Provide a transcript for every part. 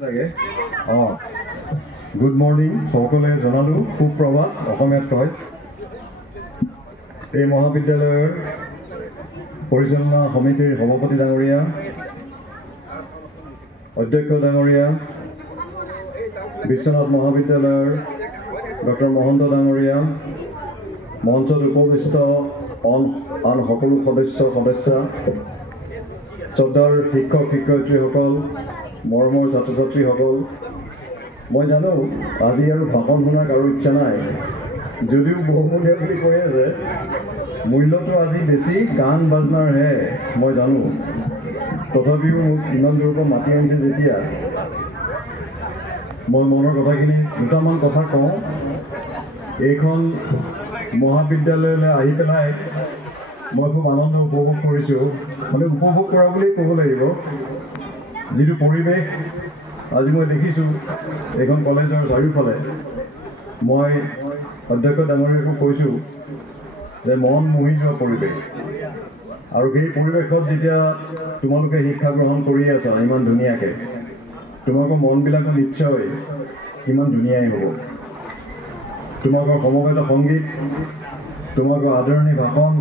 Good morning, সকলে জনালো সুপ্ৰভাত অসমীয়াত কয় এই মহাবিদ্যালয়ৰ পৰিচালনা সমিতিৰ সভাপতি ডাঙৰীয়া অধ্যক্ষ ডাঙৰীয়া বিশ্বনাথ মহাবিদ্যালয়ৰ ডক্টৰ মহন্ত ডাঙৰীয়া মঞ্চত উপবিষ্ট আন সকলো সদস্যা শ্ৰদ্ধাৰ শিক্ষক শিক্ষয়িত্ৰীসকল মৰমৰ ছাত্ৰ ছাত্ৰীসকল মই জানো আজি আৰু ভাষণ শুনাৰ কাৰো ইচ্ছা নাই যদিও বহুমূলীয়া বুলি কৈ আছে মূল্যটো আজি বেছি গান বাজনাৰহে মই জানো তথাপিও মোক ইমান দূৰৰ পৰা মাতি আনিছে যেতিয়া মই মনৰ কথাখিনি দুটামান কথা কওঁ এইখন মহাবিদ্যালয়লৈ আহি পেলাই মই খুব আনন্দ উপভোগ কৰিছোঁ মানে উপভোগ কৰা বুলি ক'ব লাগিব যিটো পৰিৱেশ আজি মই দেখিছোঁ এইখন কলেজৰ চাৰিওফালে মই অধ্যক্ষ ডাঙৰীয়াকো কৈছোঁ যে মন মোহি যোৱা পৰিৱেশ আৰু সেই পৰিৱেশত যেতিয়া তোমালোকে শিক্ষা গ্ৰহণ কৰি আছা ইমান ধুনীয়াকৈ তোমালোকৰ মনবিলাকো নিশ্চয় কিমান ধুনীয়াই হ'ব তোমালোকৰ সমবেত সংগীত তোমালোকৰ আদৰণি ভাষণ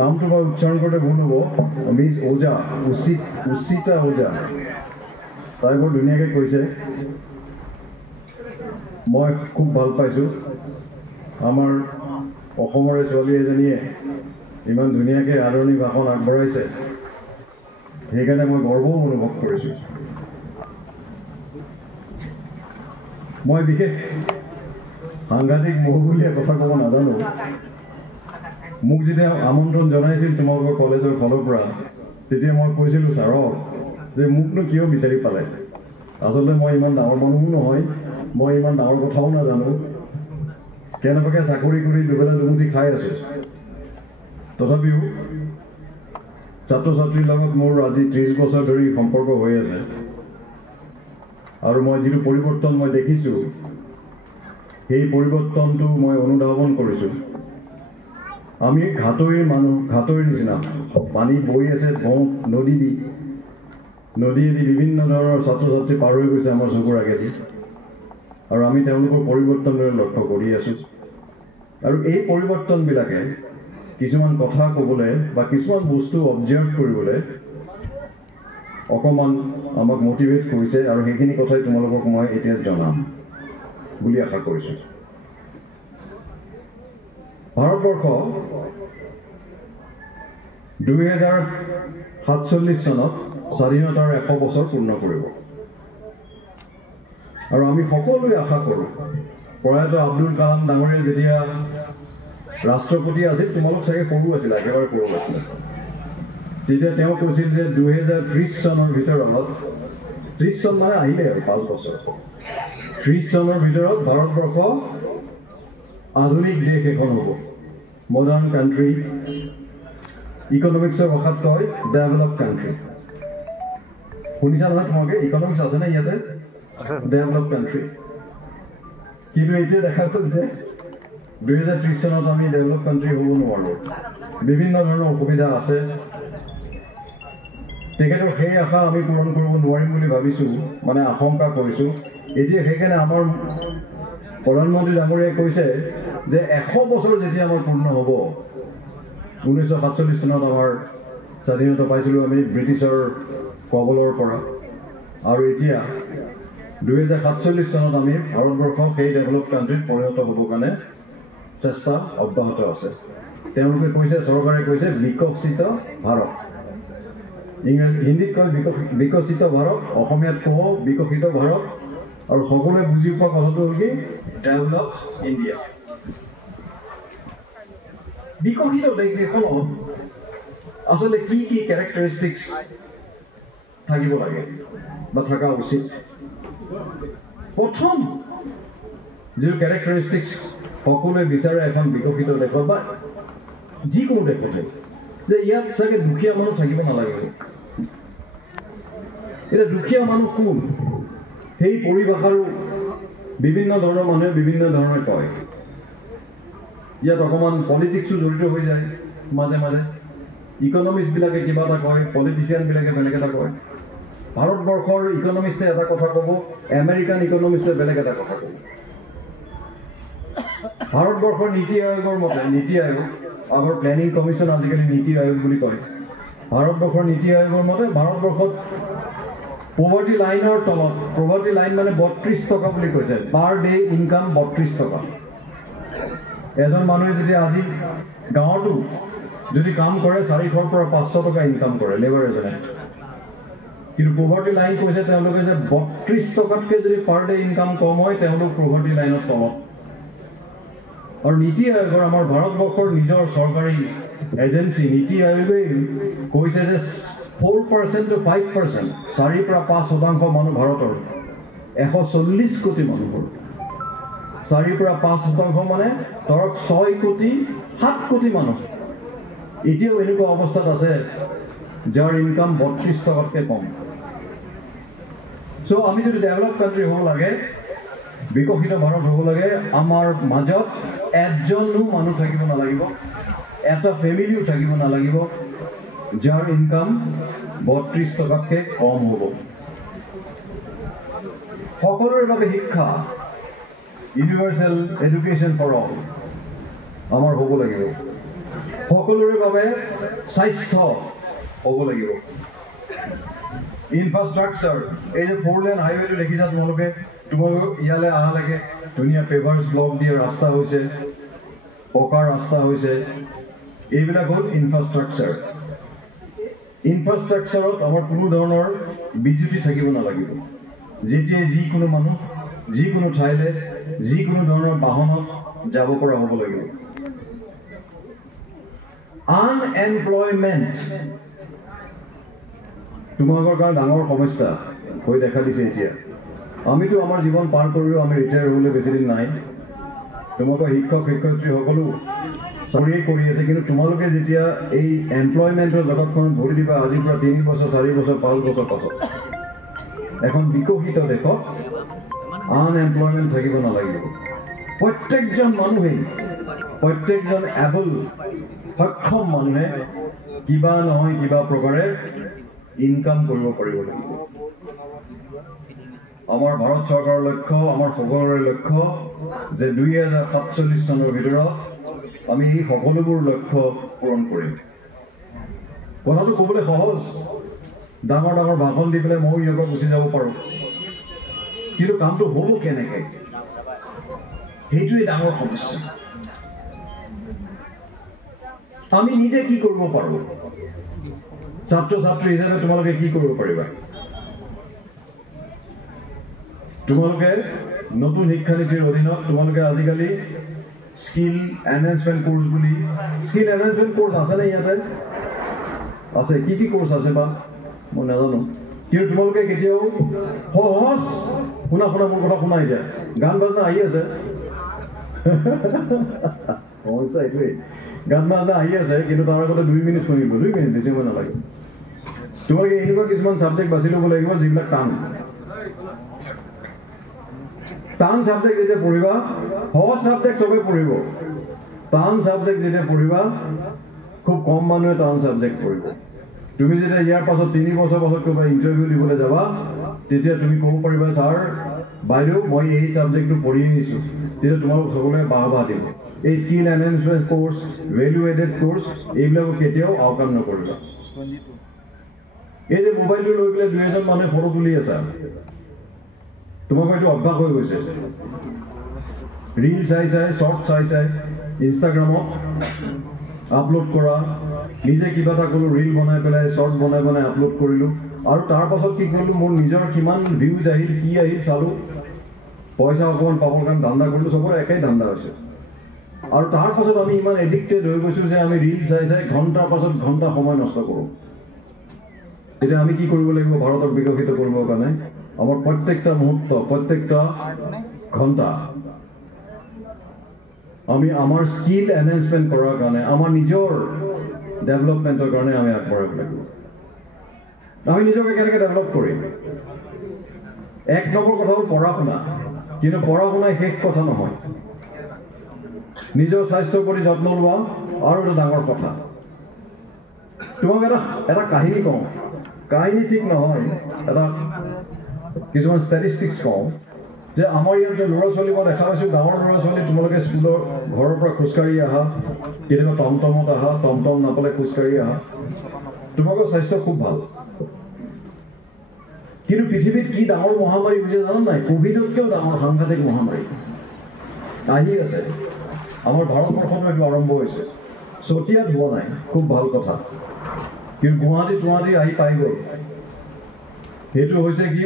নামটো মই উচ্চাৰণ কৰোঁতে ভুল হ'ব মিছ ওজা উচিতা ওজা তাই বৰ ধুনীয়াকৈ কৈছে মই খুব ভাল পাইছোঁ আমাৰ অসমৰে ছোৱালী এজনীয়ে ইমান ধুনীয়াকৈ আদৰণি ভাষণ আগবঢ়াইছে সেইকাৰণে মই গৰ্বও অনুভৱ কৰিছোঁ মই বিশেষ সাংঘাতিক বহুমূলীয়া কথা ক'ব নাজানো মোক যেতিয়া আমন্ত্ৰণ জনাইছিল তোমালোকৰ কলেজৰ ফালৰ পৰা তেতিয়া মই কৈছিলোঁ ছাৰক যে মোকনো কিয় বিচাৰি পালে আচলতে মই ইমান ডাঙৰ মানুহো নহয় মই ইমান ডাঙৰ কথাও নাজানো কেনেবাকৈ চাকৰি কৰি দুবেলা দুমুঠি খাই আছোঁ তথাপিও ছাত্ৰ ছাত্ৰীৰ লগত মোৰ আজি 30 বছৰ ধৰি সম্পৰ্ক হৈ আছে আৰু মই যিটো পৰিৱৰ্তন মই দেখিছোঁ সেই পৰিৱৰ্তনটো মই অনুধাৱন কৰিছোঁ আমি ঘাটৈৰ মানুহ ঘাটৈৰ নিচিনা পানী বৈ আছে নদীয়েদি বিভিন্ন ধৰণৰ ছাত্ৰ ছাত্ৰী পাৰ হৈ গৈছে আমাৰ চকুৰ আগেদি আৰু আমি তেওঁলোকৰ পৰিৱৰ্তনলৈ লক্ষ্য কৰি আছোঁ আৰু এই পৰিৱৰ্তনবিলাকে কিছুমান কথা ক'বলৈ বা কিছুমান বস্তু অবজাৰ্ভ কৰিবলৈ অকণমান আমাক মটিভেট কৰিছে আৰু সেইখিনি কথাই তোমালোকক মই এতিয়া জনাম বুলি আশা কৰিছোঁ ভাৰতবৰ্ষ 2047 চনত স্বাধীনতাৰ 100 বছৰ পূৰ্ণ কৰিব আৰু আমি সকলোৱে আশা কৰোঁ প্ৰয়াত আব্দুল কালাম ডাঙৰীয়া যেতিয়া ৰাষ্ট্ৰপতি আছিল তোমালোক চাগে সৰু আছিলা একেবাৰে সৰু আছিলে তেতিয়া তেওঁ কৈছিল যে 2030 চনৰ ভিতৰত 30 চন মানে আহিলে আৰু 5 বছৰ 30 চনৰ ভিতৰত ভাৰতবৰ্ষ আধুনিক দেশ এখন হ'ব মডাৰ্ণ কাণ্ট্ৰি ইকনমিক্সৰ ভাষাত কয় ডেভেলপ কাণ্ট্ৰি শুনিছা নহয় তোমালোকে ইকনমিক্স আছেনে ইয়াতে ডেভেলপ কাণ্ট্ৰি কিন্তু এতিয়া দেখা গ'ল যে 2030 চনত আমি ডেভেলপ কাণ্ট্ৰি হ'ব নোৱাৰোঁ বিভিন্ন ধৰণৰ অসুবিধা আছে তেখেতৰ সেই আশা আমি পূৰণ কৰিব নোৱাৰিম বুলি ভাবিছোঁ মানে আশংকা কৰিছোঁ এতিয়া সেইকাৰণে আমাৰ প্ৰধানমন্ত্ৰী ডাঙৰীয়াই কৈছে যে 100 বছৰ যেতিয়া আমাৰ পূৰ্ণ হ'ব 1947 চনত আমাৰ স্বাধীনতা পাইছিলোঁ আমি ব্ৰিটিছৰ কবলৰ পৰা আৰু এতিয়া 2047 চনত আমি ভাৰতবৰ্ষক সেই ডেভেলপ কাণ্ট্ৰিত পৰিণত হ'বৰ কাৰণে চেষ্টা অব্যাহত আছে তেওঁলোকে কৈছে চৰকাৰে কৈছে বিকশিত ভাৰত হিন্দীত কয় বিকশিত ভাৰত অসমীয়াত ক'ব বিকশিত ভাৰত আৰু সকলোৱে বুজি পোৱা কথাটো হ'ল কি ডেভেলপ ইণ্ডিয়া বিকশিত দেশ এখনত আচলতে কি কি কেৰেক্টাৰিষ্টিক্স থাকিব লাগে বা থকা উচিত প্ৰথম যিটো কেৰেক্টাৰিষ্টিক্স সকলোৱে বিচাৰে এখন বিকশিত দেশত বা যিকোনো দেশতে যে ইয়াত চাগে দুখীয়া মানুহ থাকিব নালাগে এতিয়া দুখীয়া মানুহ কোন সেই পৰিভাষাৰো বিভিন্ন ধৰণৰ মানুহে বিভিন্ন ধৰণে কয় ইয়াত অকণমান পলিটিক্সো জড়িত হৈ যায় মাজে মাজে ইকনমিক্সবিলাকে কিবা এটা কয় পলিটিচিয়ানবিলাকে বেলেগ এটা কয় ভাৰতবৰ্ষৰ ইকনমিষ্টে এটা কথা ক'ব, আমেৰিকান ইকনমিষ্টে বেলেগ এটা কথা ক'ব। ভাৰতবৰ্ষৰ নীতি আয়োগৰ মতে, নীতি আয়োগ আগৰ প্লেনিং কমিশ্যন আজিকালি নীতি আয়োগ বুলি কয়, ভাৰতবৰ্ষৰ নীতি আয়োগৰ মতে ভাৰতবৰ্ষত পভাৰ্টি লাইনৰ তলত, পভাৰ্টি লাইন মানে 32 টকা বুলি কৈছে, পাৰ ডে ইনকাম 32 টকা। এজন মানুহে যেতিয়া আজি গাঁৱতো যদি কাম কৰে 400 পৰা 500 টকা ইনকাম কৰে লেবাৰ এজনে, কিন্তু পভাৰ্টি লাইন কৈছে তেওঁলোকে যে 32 টকাতকৈ যদি পাৰ ডে ইনকাম কম হয় তেওঁলোক পভাৰ্টি লাইনৰ তলত। আৰু নীতি আয়োগৰ আমাৰ ভাৰতবৰ্ষৰ নিজৰ চৰকাৰী এজেঞ্চি নীতি আয়োগে কৈছে যে 4% to 5%, 4 পৰা 5% মানুহ ভাৰতৰ 140 কোটি মানুহৰ 4 পৰা 5% মানে ধৰক 6 কোটি 7 কোটি মানুহ এতিয়াও এনেকুৱা অৱস্থাত আছে যাৰ ইনকাম 32 টকাতকৈ কম। চ' আমি যদি ডেভেলপ কাণ্ট্ৰি হ'ব লাগে, বিকশিত ভাৰত হ'ব লাগে, আমাৰ মাজত এজনো মানুহ থাকিব নালাগিব, এটা ফেমিলিও থাকিব নালাগিব যাৰ ইনকাম 32 টকাতকৈ কম হ'ব। সকলোৰে বাবে শিক্ষা, ইউনিভাৰ্চেল এডুকেশ্যন ফৰ অল আমাৰ হ'ব লাগিব। সকলোৰে বাবে স্বাস্থ্য হ'ব লাগিব। ইনফ্ৰাষ্ট্ৰাকচাৰ, এই যে 4 লেন হাইৱেটো দেখিছা তোমালোকে ইয়ালৈ অহালৈকে ধুনীয়া পেভাৰ্ছ ব্লক দিয়ে ৰাস্তা হৈছে, পকা ৰাস্তা হৈছে, এইবিলাক হ'ল ইনফ্ৰাষ্ট্ৰাকচাৰ। ইনফ্ৰাষ্ট্ৰাকচাৰত আমাৰ কোনো ধৰণৰ বিজুতি থাকিব নালাগিব। যেতিয়াই যিকোনো মানুহ যিকোনো ঠাইলৈ যিকোনো ধৰণৰ বাহনত যাব পৰা হ'ব লাগিব। আনএমপ্লয়মেণ্ট তোমালোকৰ কাৰণে ডাঙৰ সমস্যা হৈ দেখা দিছে এতিয়া। আমিতো আমাৰ জীৱন পাৰ কৰিও আমি ৰিটায়াৰ হ'বলৈ বেছিদিন নাই। তোমালোকৰ শিক্ষক শিক্ষয়িত্ৰীসকলো চাকৰিয়ে কৰি আছে, কিন্তু তোমালোকে যেতিয়া এই এমপ্লয়মেণ্টৰ জগতখনত ভৰি দিবা আজিৰ পৰা 3 বছৰ 4 বছৰ 5 বছৰ পাছত, এখন বিকশিত দেশত আনএমপ্লয়মেণ্ট থাকিব নালাগিব। প্ৰত্যেকজন মানুহেই, প্ৰত্যেকজন এবল সক্ষম মানুহে কিবা নহয় কিবা প্ৰকাৰে ইনকাম কৰিব পাৰিব লাগিব। আমাৰ ভাৰত চৰকাৰৰ লক্ষ্য, আমাৰ সকলোৰে লক্ষ্য যে 2047 চনৰ ভিতৰত আমি এই সকলোবোৰ লক্ষ্য পূৰণ কৰিম। কথাটো ক'বলৈ সহজ, ডাঙৰ ডাঙৰ ভাষণ দি পেলাই মই ইয়াৰ পৰা গুচি যাব পাৰোঁ, কিন্তু কামটো হ'ব কেনেকৈ, সেইটোৱেই ডাঙৰ সমস্যা। আমি নিজে কি কৰিব পাৰোঁ? ছাত্ৰ ছাত্ৰী হিচাপে তোমালোকে কি কৰিব পাৰিবা? তোমালোকে নতুন শিক্ষানীতিৰ অধীনত তোমালোকে আজিকালি স্কিল এনহেঞ্চমেণ্ট কোৰ্চ বুলি, স্কিল এনহেঞ্চমেণ্ট কোৰ্চ আছেনে ইয়াতে? আছে। কি কি কোৰ্চ আছে বা মই নাজানো, কিন্তু তোমালোকে কেতিয়াও সহজ শুনা মোৰ কথা শুনা, এতিয়া গান বাজনা আহি আছে, সমস্যা এইটোৱেই, গান বাজনা আহি আছে, কিন্তু তাৰ আগতে 2 মিনিট শুনিব, 2 মিনিট বেছি সময় নালাগে। তোমালোকে এনেকুৱা কিছুমান ছাবজেক্ট বাছি ল'ব লাগিব যিবিলাক টান। টান ছাবজেক্ট যেতিয়া পঢ়িবা, সহজ ছাবজেক্ট চবেই পঢ়িব, টান ছাবজেক্ট যেতিয়া পঢ়িবা খুব কম মানুহে টান ছাবজেক্ট পঢ়িব। তুমি যেতিয়া ইয়াৰ পাছত 3 বছৰ পাছত কিবা ইণ্টাৰভিউ দিবলৈ যাবা, তেতিয়া তুমি ক'ব পাৰিবা ছাৰ বাইদেউ মই এই ছাবজেক্টটো পঢ়ি আহিছোঁ, তেতিয়া তোমালোক সকলোৱে বাহ দিব। এই skill enhancement course, value added course এইবিলাকো কেতিয়াও আওকাণ নকৰিবা। এই যে মোবাইলটো লৈ পেলাই 2-এজন মানুহে ফটো তুলি আছা, তোমালোকৰ এইটো অভ্যাস হৈ গৈছে। ৰীল চাই চাই, শ্বৰ্ট চাই চাই ইনষ্টাগ্ৰামত আপলোড কৰা, নিজে কিবা এটা ক'লোঁ ৰীল বনাই পেলাই শ্বৰ্ট বনাই বনাই আপলোড কৰিলোঁ, আৰু তাৰ পাছত কি কৰিলোঁ, মোৰ নিজৰ কিমান ভিউজ আহিল কি আহিল চালোঁ, পইচা অকণমান পাবৰ কাৰণে ধান্দা কৰিলোঁ, চবৰে একেই ধান্দা হৈছে। আৰু তাৰ পাছত আমি ইমান এডিক্টেড হৈ গৈছোঁ যে আমি ৰীল চাই চাই ঘণ্টাৰ পাছত ঘণ্টা সময় নষ্ট কৰোঁ। এতিয়া আমি কি কৰিব লাগিব ভাৰতক বিকশিত কৰিবৰ কাৰণে? আমাৰ প্ৰত্যেকটা মুহূৰ্ত, প্ৰত্যেকটা ঘণ্টা আমি আমাৰ স্কিল এনহেঞ্চমেণ্ট কৰাৰ কাৰণে, আমাৰ নিজৰ ডেভেলপমেণ্টৰ কাৰণে আমি আগবঢ়াব লাগিব। আমি নিজকে কেনেকৈ ডেভেলপ কৰিম? 1 নম্বৰ কথা হ'ল পঢ়া শুনা, কিন্তু পঢ়া শুনাই শেষ কথা নহয়। নিজৰ স্বাস্থ্যৰ প্ৰতি যত্ন লোৱা আৰু এটা ডাঙৰ কথা। তোমাক এটা কাহিনী কওঁ, কাহিনী ঠিক নহয় এটা কিছুমান ষ্টেটিষ্টিক্স কওঁ যে আমাৰ ইয়াত যে ল'ৰা ছোৱালী মই দেখা পাইছোঁ গাঁৱৰ ল'ৰা ছোৱালী তোমালোকে স্কুলৰ ঘৰৰ পৰা খোজকাঢ়ি আহা কেতিয়াবা টমটমত আহা টমটম নাপালে খোজকাঢ়ি আহা তোমালোকৰ স্বাস্থ্য খুব ভাল কিন্তু পৃথিৱীত কি ডাঙৰ মহামাৰী হৈছে জানা নাই কোভিডতকৈও ডাঙৰ সাংঘাতিক মহামাৰী আহি আছে আমাৰ ভাৰতবৰ্ষতো এইটো আৰম্ভ হৈছে চতিয়াত হোৱা নাই খুব ভাল কথা কিন্তু গুৱাহাটী আহি পাই গ'ল সেইটো হৈছে কি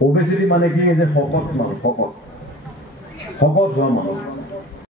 অবেচিটি মানে কি যে শকত হোৱা মানুহ